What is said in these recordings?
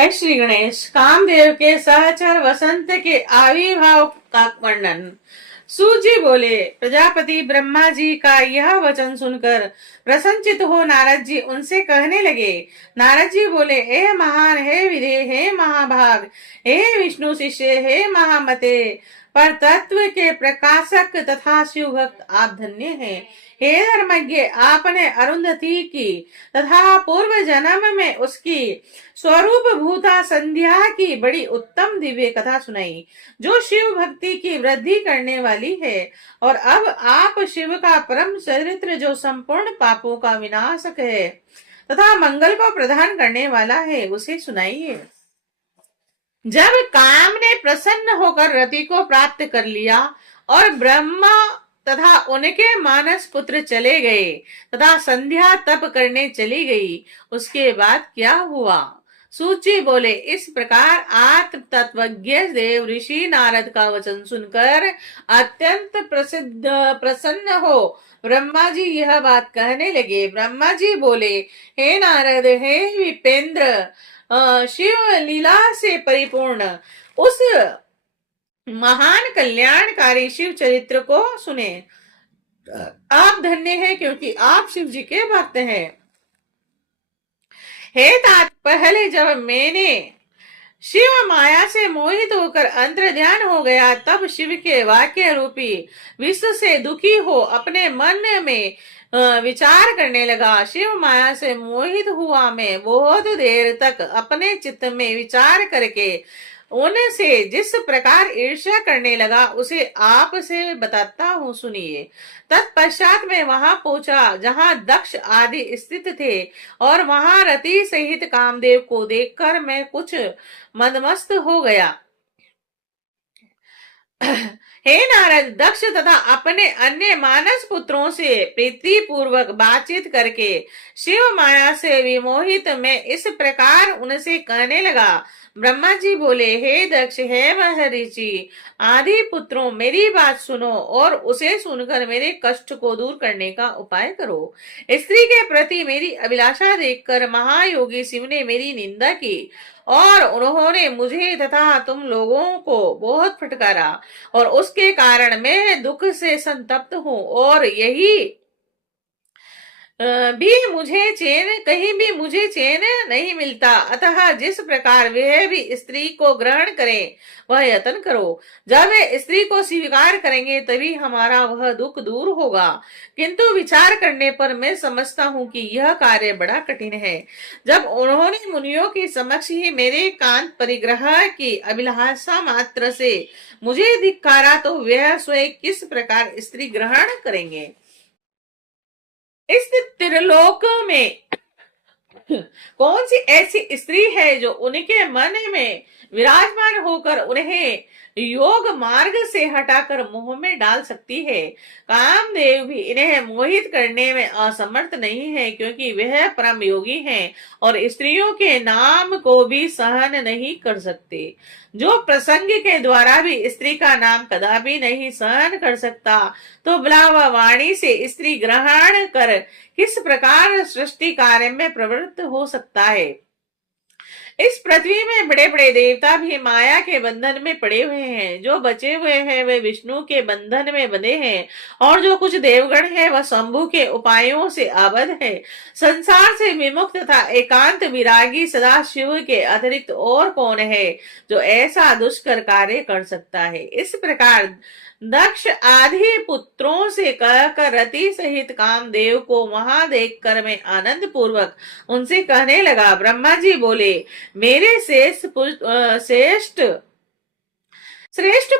जय श्री गणेश। कामदेव के सहचर वसंत के आविर्भाव का वर्णन। सूत जी बोले, प्रजापति ब्रह्मा जी का यह वचन सुनकर प्रसन्नचित हो नारद जी उनसे कहने लगे। नारद जी बोले, हे महान, हे विधे, हे महाभाग, हे विष्णु शिष्य, हे महामते, पर तत्व के प्रकाशक तथा शिव भक्त आप धन्य हैं। हे धर्मज्ञ, आपने अरुंधति की तथा पूर्व जन्म में उसकी स्वरूप भूता संध्या की बड़ी उत्तम दिव्य कथा सुनाई, जो शिव भक्ति की वृद्धि करने वाली है। और अब आप शिव का परम चरित्र, जो संपूर्ण पापों का विनाशक है तथा मंगल को प्रदान करने वाला है, उसे सुनाइए। जब काम ने प्रसन्न होकर रति को प्राप्त कर लिया और ब्रह्मा तथा उनके मानस पुत्र चले गए तथा संध्या तप करने चली गई, उसके बाद क्या हुआ? सूची बोले, इस प्रकार आत्म तत्वज्ञ देव ऋषि नारद का वचन सुनकर अत्यंत प्रसन्न हो ब्रह्मा जी यह बात कहने लगे। ब्रह्मा जी बोले, हे नारद, हे विपेंद्र, शिव लीला से परिपूर्ण उस महान कल्याणकारी शिव चरित्र को सुने। आप धन्य हैं क्योंकि आप शिव जी के भक्त हैं। हे तात, पहले जब मैंने शिव माया से मोहित होकर अंतर ध्यान हो गया, तब शिव के वाक्य रूपी विश्व से दुखी हो अपने मन में विचार करने लगा। शिव माया से मोहित हुआ मैं बहुत देर तक अपने चित्त में विचार करके उनसे जिस प्रकार ईर्ष्या करने लगा, उसे आप से बताता हूँ, सुनिए। तत्पश्चात मैं वहां पहुंचा जहां दक्ष आदि स्थित थे, और वहां रति सहित कामदेव को देखकर मैं कुछ मदमस्त हो गया। हे नारद, दक्ष तथा अपने अन्य मानस पुत्रों से प्रीति पूर्वक बातचीत करके शिव माया से विमोहित मैं इस प्रकार उनसे कहने लगा। ब्रह्मा जी बोले, हे दक्ष, हे महर्षि आदि पुत्रों, मेरी बात सुनो और उसे सुनकर मेरे कष्ट को दूर करने का उपाय करो। स्त्री के प्रति मेरी अभिलाषा देखकर महायोगी शिव ने मेरी निंदा की और उन्होंने मुझे तथा तुम लोगों को बहुत फटकारा, और उसके कारण मैं दुख से संतप्त हूँ, और यही भी मुझे चैन, कहीं भी मुझे चैन नहीं मिलता। अतः जिस प्रकार वह भी स्त्री को ग्रहण करें, वह यत्न करो। जब वे स्त्री को स्वीकार करेंगे तभी हमारा वह दुख दूर होगा। किंतु विचार करने पर मैं समझता हूँ कि यह कार्य बड़ा कठिन है। जब उन्होंने मुनियों के समक्ष ही मेरे कांत परिग्रह की अभिलाषा मात्र से मुझे धिक्कारा, तो वह स्वयं किस प्रकार स्त्री ग्रहण करेंगे? इस त्रिलोक में कौन सी ऐसी स्त्री है जो उनके मन में विराजमान होकर उन्हें योग मार्ग से हटाकर मोह में डाल सकती है? कामदेव भी इन्हें मोहित करने में असमर्थ नहीं है, क्योंकि वह परम योगी हैं और स्त्रियों के नाम को भी सहन नहीं कर सकते। जो प्रसंग के द्वारा भी स्त्री का नाम कदापि नहीं सहन कर सकता, तो भला वह वाणी से स्त्री ग्रहण कर किस प्रकार सृष्टि कार्य में प्रवृत्त हो सकता है? इस पृथ्वी में बड़े बड़े देवता भी माया के बंधन में पड़े हुए हैं। जो बचे हुए हैं वे विष्णु के बंधन में बंधे हैं, और जो कुछ देवगण है वह शंभु के उपायों से आबद्ध है। संसार से विमुक्त तथा एकांत विरागी सदा शिव के अतिरिक्त और कौन है जो ऐसा दुष्कर कार्य कर सकता है? इस प्रकार दक्ष आदि पुत्रों से कहकर रति सहित कामदेव को वहां देखकर मैं आनंद पूर्वक उनसे कहने लगा। ब्रह्मा जी बोले, मेरे श्रेष्ठ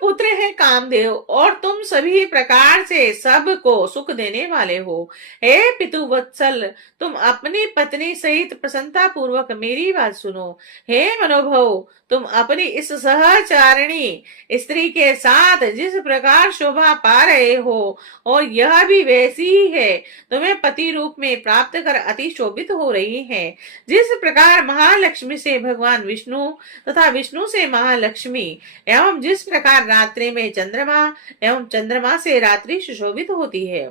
पुत्र है कामदेव, और तुम सभी प्रकार से सबको सुख देने वाले हो। हे पितुवत्सल, तुम अपनी पत्नी सहित प्रसन्नता पूर्वक मेरी बात सुनो। हे मनोभव, तुम अपनी इस सहचारिणी स्त्री के साथ जिस प्रकार शोभा पा रहे हो, और यह भी वैसी ही है, तुम्हें पति रूप में प्राप्त कर अति शोभित हो रही है। जिस प्रकार महालक्ष्मी से भगवान विष्णु तथा विष्णु से महालक्ष्मी, एवं जिस प्रकार रात्रि में चंद्रमा एवं चंद्रमा से रात्रि सुशोभित होती है,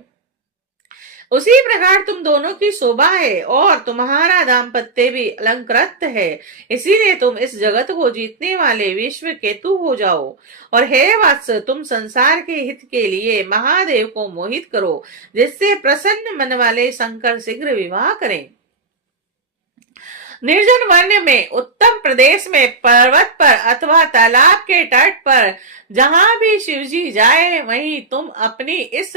उसी प्रकार तुम दोनों की शोभा है और तुम्हारा दाम्पत्य भी अलंकृत है। इसीलिए तुम इस जगत को जीतने वाले विश्व केतु हो जाओ। और हे वत्स, तुम संसार के हित के लिए महादेव को मोहित करो, जिससे प्रसन्न मन वाले शंकर शीघ्र विवाह करें। निर्जन वन्य में, उत्तम प्रदेश में, पर्वत पर अथवा तालाब के तट पर जहां भी शिवजी जाए, वहीं तुम अपनी इस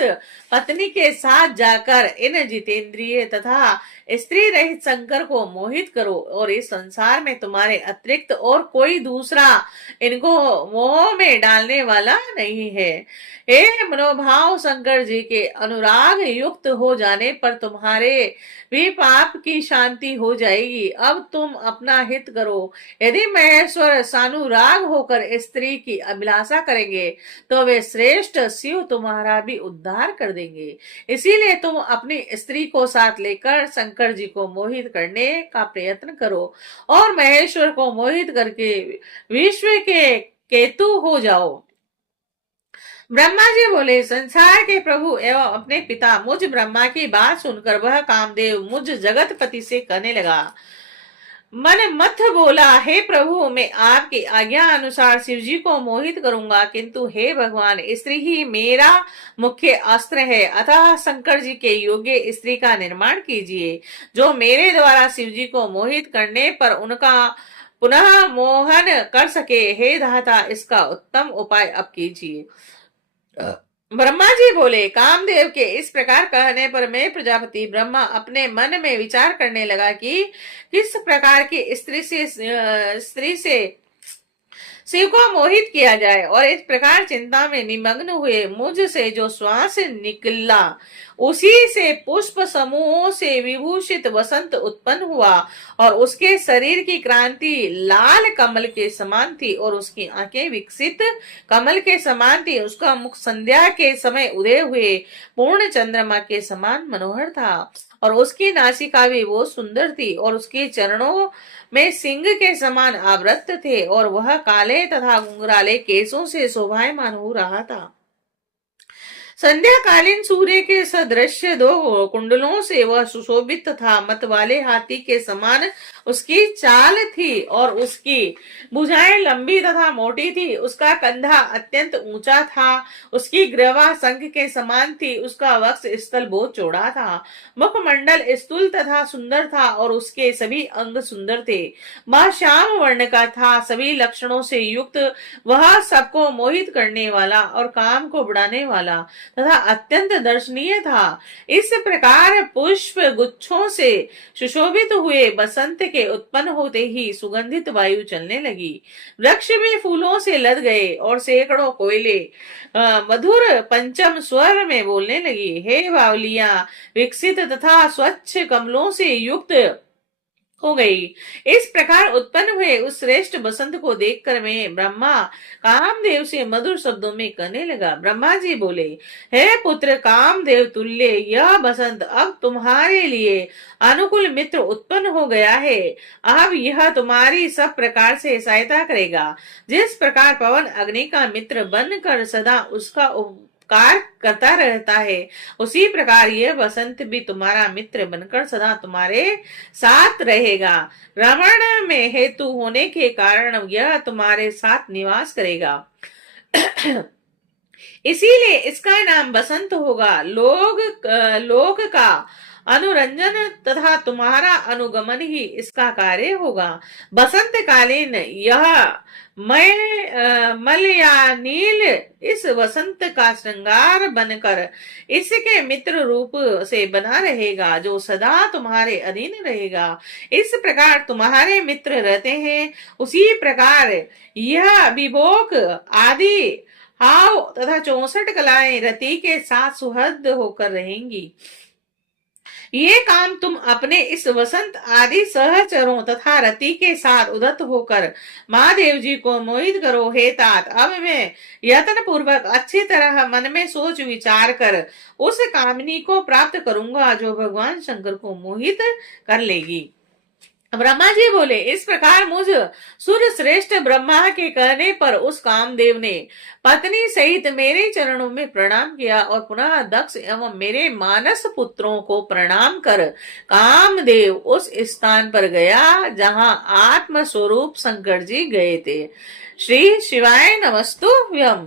पत्नी के साथ जाकर इन जितेंद्रिय तथा स्त्री रहित शंकर को मोहित करो, और इस संसार में तुम्हारे अतिरिक्त और कोई दूसरा इनको मोह में डालने वाला नहीं है। हे मनोभाव, शंकर जी के अनुराग युक्त हो जाने पर तुम्हारे भी पाप की शांति हो जाएगी। अब तुम अपना हित करो। यदि महेश्वर सानुराग होकर स्त्री की अभिलाषा करेंगे, तो वे श्रेष्ठ शिव तुम्हारा भी उद्धार कर देंगे। इसीलिए तुम अपनी स्त्री को साथ लेकर शंकर जी को मोहित करने का प्रयत्न करो और महेश्वर को मोहित करके विश्व के केतु हो जाओ। ब्रह्मा जी बोले, संसार के प्रभु एवं अपने पिता मुझ ब्रह्मा की बात सुनकर वह कामदेव मुझ जगतपति से कहने लगा। मन मथ बोला, हे प्रभु, मैं आपकी आज्ञा अनुसार शिव जी को मोहित करूंगा, किंतु हे भगवान, स्त्री ही मेरा मुख्य अस्त्र है। अतः शंकर जी के योग्य स्त्री का निर्माण कीजिए, जो मेरे द्वारा शिव जी को मोहित करने पर उनका पुनः मोहन कर सके। हे धाता, इसका उत्तम उपाय अब कीजिए। ब्रह्मा जी बोले, कामदेव के इस प्रकार कहने पर मैं प्रजापति ब्रह्मा अपने मन में विचार करने लगा कि किस प्रकार की स्त्री से शिव को मोहित किया जाए, और इस प्रकार चिंता में निमग्न हुए मुझ से जो श्वास निकला, उसी से पुष्प समूहों से विभूषित वसंत उत्पन्न हुआ, और उसके शरीर की क्रांति लाल कमल के समान थी, और उसकी आंखें विकसित कमल के समान थी। उसका मुख संध्या के समय उदय हुए पूर्ण चंद्रमा के समान मनोहर था, और उसकी नासिका भी वो सुंदर थी, और उसके चरणों में सिंह के समान आवृत थे, और वह काले तथा घुंघराले केसों से शोभायमान हो रहा था। संध्याकालीन सूर्य के सदृश दो कुंडलों से वह सुशोभित था। मत वाले हाथी के समान उसकी चाल थी, और उसकी भुजाएं लंबी तथा मोटी थी। उसका कंधा अत्यंत ऊंचा था, उसकी ग्रवा शंख के समान थी, उसका वक्ष स्थल बहुत चौड़ा था, मुखमंडल स्थूल तथा सुंदर था, और उसके सभी अंग सुंदर थे। वह श्याम वर्ण का था, सभी लक्षणों से युक्त, वह सबको मोहित करने वाला और काम को बढ़ाने वाला तथा अत्यंत दर्शनीय था। इस प्रकार पुष्प गुच्छों से सुशोभित हुए बसंत के उत्पन्न होते ही सुगंधित वायु चलने लगी। वृक्ष भी फूलों से लद गए, और सैकड़ों कोयले मधुर पंचम स्वर में बोलने लगी। हे बावलियां, विकसित तथा स्वच्छ कमलों से युक्त हो गई। इस प्रकार उत्पन्न हुए उस श्रेष्ठ बसंत को देखकर मैं ब्रह्मा कामदेव से मधुर शब्दों में कहने लगा। ब्रह्मा जी बोले, हे पुत्र कामदेव तुल्य, यह बसंत अब तुम्हारे लिए अनुकूल मित्र उत्पन्न हो गया है। अब यह तुम्हारी सब प्रकार से सहायता करेगा। जिस प्रकार पवन अग्नि का मित्र बनकर सदा उसका उपकार करता रहता है, उसी प्रकार यह बसंत भी तुम्हारा मित्र बनकर सदा तुम्हारे साथ रहेगा। रमण में हेतु होने के कारण यह तुम्हारे साथ निवास करेगा। इसीलिए इसका नाम बसंत होगा। लोक का अनुरंजन तथा तुम्हारा अनुगमन ही इसका कार्य होगा। बसंत कालीन यह मलयानील इस वसंत का श्रृंगार बनकर इसके मित्र रूप से बना रहेगा, जो सदा तुम्हारे अधीन रहेगा। इस प्रकार तुम्हारे मित्र रहते हैं, उसी प्रकार यह विभोग आदि हाव तथा 64 कलाएं रति के साथ सुहृद होकर रहेंगी। ये काम तुम अपने इस वसंत आदि सहचरों तथा रति के साथ उदत होकर महादेव जी को मोहित करो। हे तात, अब मैं यत्न पूर्वक अच्छी तरह मन में सोच विचार कर उस कामनी को प्राप्त करूंगा, जो भगवान शंकर को मोहित कर लेगी। ब्रह्मा जी बोले, इस प्रकार मुझ सूर्य श्रेष्ठ ब्रह्मा के कहने पर उस कामदेव ने पत्नी सहित मेरे चरणों में प्रणाम किया और पुनः दक्ष एवं मेरे मानस पुत्रों को प्रणाम कर कामदेव उस स्थान पर गया जहां आत्म स्वरूप शंकर जी गए थे। श्री शिवाय नमस्तुभ्यम।